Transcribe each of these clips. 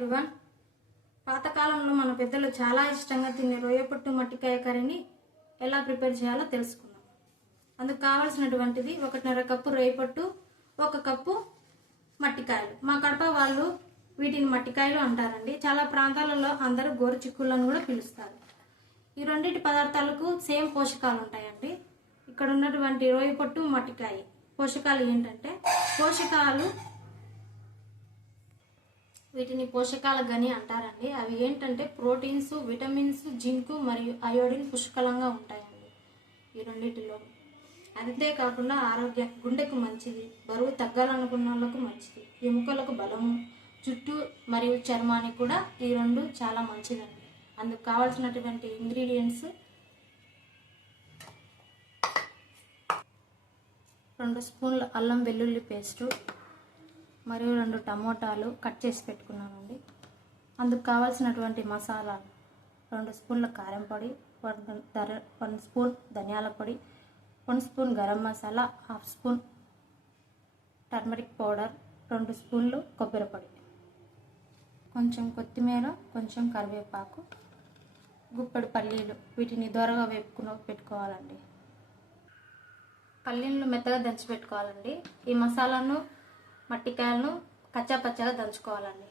Everyone. పాతకాలంలో మన పెద్దలు చాలా ఇష్టంగా తినే రొయ్యపట్టు మట్టికాయ కర్రీని ఎలా ప్రిపేర్ చేయాలో తెలుసుకుందాం. అందుకు కావాల్సినటువంటిది 1.5 కప్పు రొయ్యపట్టు, 1 కప్పు మట్టికాయలు. మా కడప వాళ్ళు వీటిని మట్టికాయలు అంటారండి. చాలా ప్రాంతాలలో అందరూ గోరుచిక్కుళ్ళని కూడా పిలుస్తారు. ఈ రెండింటి పదార్థాలకు సేమ్ పోషకాలు ఉంటాయండి. ఇక్కడ ఉన్నటువంటి రొయ్యపట్టు, మట్టికాయ పోషకాలు ఏంటంటే వీటిని పోషకాల గని అంటారండి. అవి ఏంటంటే ప్రోటీన్స్, విటమిన్స్, జింక్ మరియు అయోడిన్ పుష్కలంగా ఉంటాయండి ఈ రెండింటిలో. అంతేకాకుండా గుండెకు మంచిది, బరువు తగ్గాలనుకున్న వాళ్ళకు మంచిది, ఎముకలకు బలము, జుట్టు మరియు చర్మానికి కూడా ఈ రెండు చాలా మంచిదండి. అందుకు కావాల్సినటువంటి ఇంగ్రీడియంట్స్ 2 స్పూన్ల అల్లం వెల్లుల్లి పేస్టు మరియు 2 టమోటాలు కట్ చేసి పెట్టుకున్నానండి. అందుకు కావాల్సినటువంటి మసాలాలు 2 స్పూన్ల కారం పొడి, 1 స్పూన్ ధనియాల పొడి, 1 spoon garam masala, 1/2 spoon turmeric powder, 2 స్పూన్లు కొబ్బరి పొడి, కొంచెం కొత్తిమీర, కొంచెం కరివేపాకు, గుప్పెడు పల్లీలు. వీటిని దోరగా పెట్టుకోవాలండి. పల్లీలను మెత్తగా దంచి పెట్టుకోవాలండి. ఈ మసాలాను, మట్టికాయలను కచ్చా పచ్చగా దంచుకోవాలండి.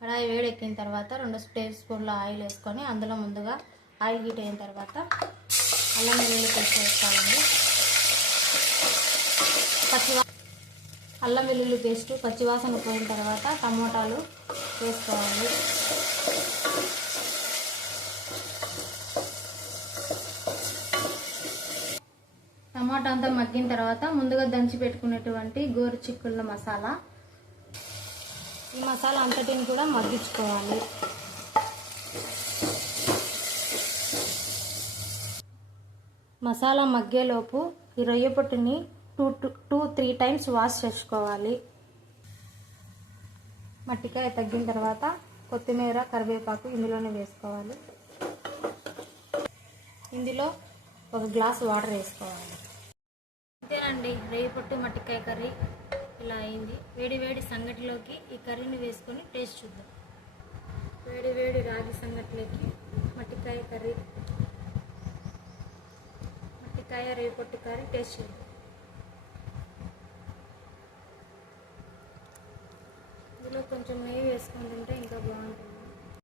కడాయి వేడెక్కిన తర్వాత 2 టేబుల్ స్పూన్ల ఆయిల్ వేసుకొని అందులో ముందుగా ఆయిల్ హీట్ అయిన తర్వాత అల్లం వెల్లుల్లి పేస్ట్ వేసుకోవాలండి. అల్లం వెల్లుల్లి పేస్ట్ పచ్చివాసన పోయిన తర్వాత టమోటాలు వేసుకోవాలి. టమాటా అంతా మగ్గిన తర్వాత ముందుగా దంచి పెట్టుకునేటువంటి గోరుచిక్కుళ్ళ మసాలా, ఈ మసాలా అంతటిని కూడా మగ్గించుకోవాలి. మసాలా మగ్గేలోపు ఈ రొయ్యపొట్టుని 2-3 టైమ్స్ వాష్ చేసుకోవాలి. మట్టికాయ తగ్గిన తర్వాత కొత్తిమీర, కరివేపాకు ఇందులోనే వేసుకోవాలి. ఇందులో 1 గ్లాస్ వాటర్ వేసుకోవాలి. అంతేనండి, రొయ్యపొట్టు మట్టికాయ కర్రీ ఇలా అయింది. వేడి వేడి సంగటిలోకి ఈ కర్రీని వేసుకొని టేస్ట్ చూద్దాం. వేడి వేడి రాగి సంగటిలోకి మట్టికాయ కర్రీ, మట్టికాయ రొయ్యపొట్టు కర్రీ టేస్ట్ చూద్దాం.